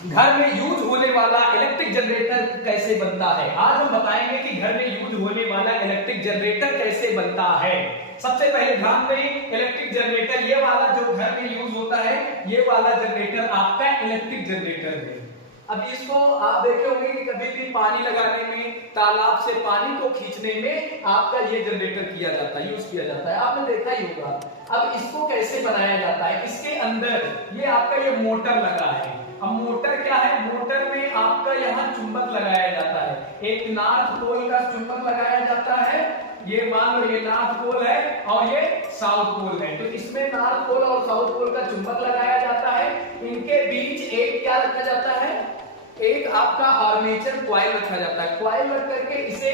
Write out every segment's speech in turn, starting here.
घर में यूज होने वाला इलेक्ट्रिक जनरेटर कैसे बनता है। आज हम बताएंगे कि घर में यूज होने वाला इलेक्ट्रिक जनरेटर कैसे बनता है। सबसे पहले ध्यान दें, इलेक्ट्रिक जनरेटर ये वाला जो घर में यूज होता है, ये वाला जनरेटर आपका इलेक्ट्रिक जनरेटर है। अब इसको आप देखे होंगे कि कभी भी पानी लगाने में, तालाब से पानी को खींचने में आपका ये जनरेटर किया जाता है, यूज किया जाता है, आपने देखा ही होगा। अब इसको कैसे बनाया जाता है, इसके अंदर ये आपका ये मोटर लगा है। अब मोटर क्या है, मोटर में आपका यहाँ चुंबक लगाया जाता है, एक नॉर्थ पोल का चुंबक लगाया जाता है। ये मान लो ये नॉर्थ पोल है और ये साउथ पोल है, तो इसमें नॉर्थ पोल और साउथ पोल का चुंबक लगाया जाता है। इनके बीच एक क्या रखा जाता है, एक आपका आर्मेचर कॉइल रखा जाता है। कॉइल रख करके इसे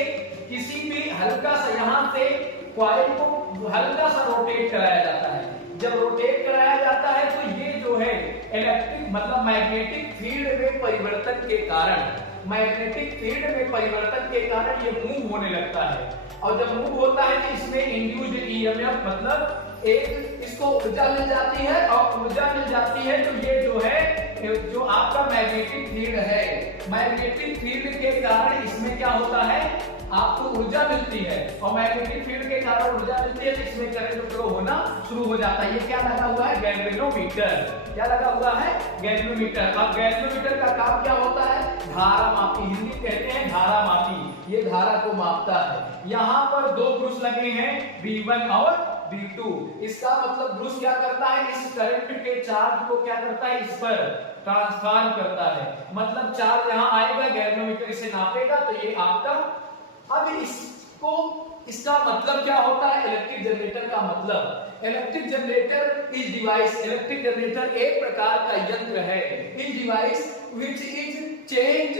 किसी भी हल्का सा यहाँ से कॉइल को हल्का सा रोटेट कराया जाता है। जब रोटेट कराया जाता है तो ये जो है इलेक्ट्रिक मतलब मैग्नेटिक फील्ड में परिवर्तन के कारण, मैग्नेटिक फील्ड में परिवर्तन के कारण ये मूव होने लगता है। और जब मूव होता है तो इसमें इंड्यूस्ड ईएमएफ मतलब एक इसको ऊर्जा मिल जाती है, और ऊर्जा मिल जाती है तो ये जो है जो आपका मैग्नेटिक फील्ड है, मैग्नेटिक फील्ड के कारण इसमें क्या होता है, आपको ऊर्जा मिलती है। और मैग्नेटिक फील्ड के कारण ऊर्जा मिलती है तो इसमें करंट फ्लो होना शुरू हो जाता है। ये क्या लगा हुआ है, गैल्वेनोमीटर। क्या लगा हुआ है, गैल्वेनोमीटर। अब गैल्वेनोमीटर का काम क्या होता है, धारा मापी, हिंदी कहते हैं धारा मापी, ये धारा को मापता है। यहाँ पर दो ब्रुश लगे हैं, V1 और V2। इसका मतलब ब्रुश क्या करता है, इस करंट के चार्ज को क्या करता है, इस पर ट्रांसफॉर्म करता है। मतलब चार्ज यहाँ आएगा, गैल्वेनोमीटर इसे नापेगा तो ये आपका। अब इसको इसका मतलब क्या होता है, इलेक्ट्रिक जनरेटर का मतलब, electric generator is device, electric generator एक प्रकार का यंत्र है, is device which is change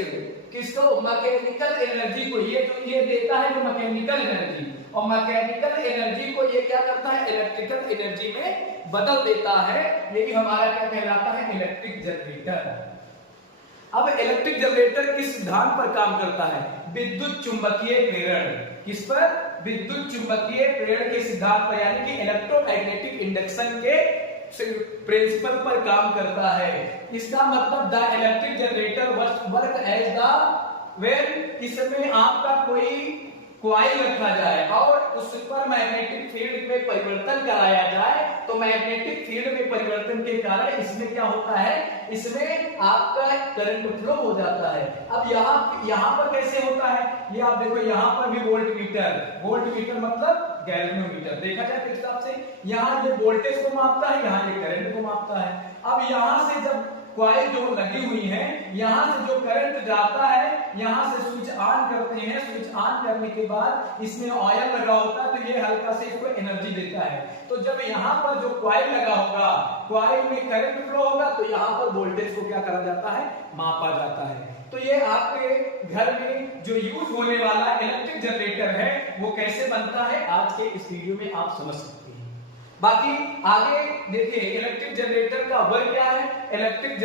किसको, मैकेनिकल एनर्जी को, ये जो ये देता है जो मैकेनिकल एनर्जी, और मैकेनिकल एनर्जी को ये क्या करता है, इलेक्ट्रिकल एनर्जी में बदल देता है। यही हमारा क्या कहलाता है, इलेक्ट्रिक जनरेटर। अब इलेक्ट्रिक जनरेटर किस सिद्धांत पर काम करता है, विद्युत चुंबकीय प्रेरण। किस पर, विद्युत चुंबकीय प्रेरण के सिद्धांत पर, यानी कि इलेक्ट्रोमैग्नेटिक इंडक्शन के प्रिंसिपल पर काम करता है। इसका मतलब the electric generator work as the when इसमें आपका कोई कॉइल रखा जाए और उस पर मैग्नेटिक फील्ड में परिवर्तन कराया जाए, तो मैग्नेटिक फील्ड में परिवर्तन के कारण इसमें क्या होता है, इसमें आपका करंट फ्लो हो जाता है। अब यहाँ पर कैसे होता है, ये आप देखो, यहाँ पर भी वोल्ट मीटर मतलब गैल्वेनोमीटर देखा जाए तो हिसाब से यहाँ ये वोल्टेज को मापता है, यहाँ ये करंट को मापता है। अब यहाँ से जब कॉइल जो लगी हुई है, यहाँ से जो करंट जाता है, यहाँ से स्विच ऑन करते हैं, स्विच ऑन करने के बाद इसमें ऑयल लगा होता है तो ये हल्का से इसको एनर्जी देता है। तो जब यहाँ पर जो कॉइल लगा होगा, कॉइल में करंट फ्लो होगा तो यहाँ पर वोल्टेज को क्या करा जाता है, मापा जाता है। तो ये आपके घर में जो यूज होने वाला इलेक्ट्रिक जनरेटर है वो कैसे बनता है, आज के इस वीडियो में आप समझ सकते हैं। बाकी आगे देखिए इलेक्ट्रिक जनरेटर का वर्क क्या है। इलेक्ट्रिक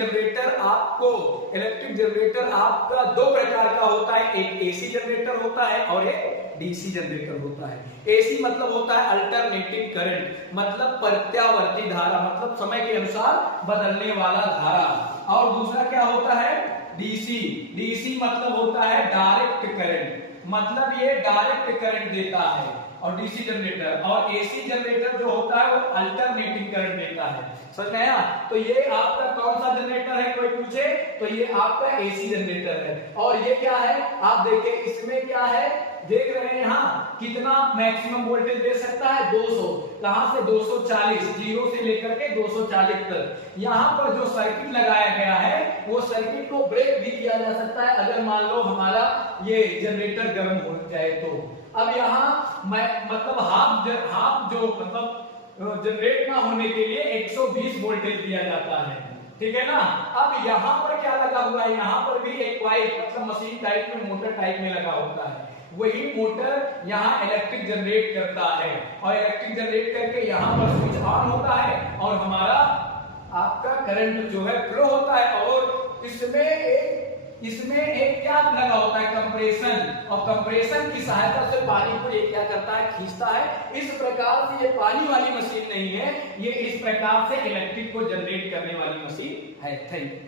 जनरेटर आपका दो प्रकार का होता है, एक एसी जनरेटर होता है और एक डीसी जनरेटर होता है। एसी मतलब होता है अल्टरनेटिंग करंट, मतलब प्रत्यावर्ती धारा, मतलब समय के अनुसार बदलने वाला धारा। और दूसरा क्या होता है, डीसी मतलब होता है डायरेक्ट करंट, मतलब ये डायरेक्ट करंट देता है। और डीसी जनरेटर और एसी जनरेटर जो होता है वो अल्टरनेटिंग करंट देता है। समझ में आया। तो ये आपका कौन सा जनरेटर है, कोई पूछे तो ये आपका एसी जनरेटर है। और ये क्या है, आप देखिए इसमें क्या है, देख रहे हैं यहाँ कितना मैक्सिमम वोल्टेज दे सकता है, 200, कहां से 240, जीरो से लेकर के 240 तक। यहाँ पर जो सर्किट लगाया गया है वो सर्किट को ब्रेक भी किया जा सकता है अगर मान लो हमारा ये जनरेटर गर्म हो जाए तो। अब यहाँ मतलब हाफ जो मतलब जनरेट ना होने के लिए 120 वोल्टेज दिया जाता है, ठीक है ना। अब यहाँ पर क्या लगा हुआ है, यहाँ पर भी एक कॉइल मतलब मशीन टाइप में, मोटर टाइप में लगा होता है। वही मोटर यहाँ इलेक्ट्रिक जनरेट करता है और इलेक्ट्रिक जनरेट करके यहाँ पर स्विच ऑन होता है और हमारा आपका करंट जो है फ्लो होता है। और इसमें एक क्या लगा होता है, कंप्रेशन, और कंप्रेशन की सहायता से पानी को ये क्या करता है, खींचता है। इस प्रकार से ये पानी वाली मशीन नहीं है, ये इस प्रकार से इलेक्ट्रिक को जनरेट करने वाली मशीन है। Thank you.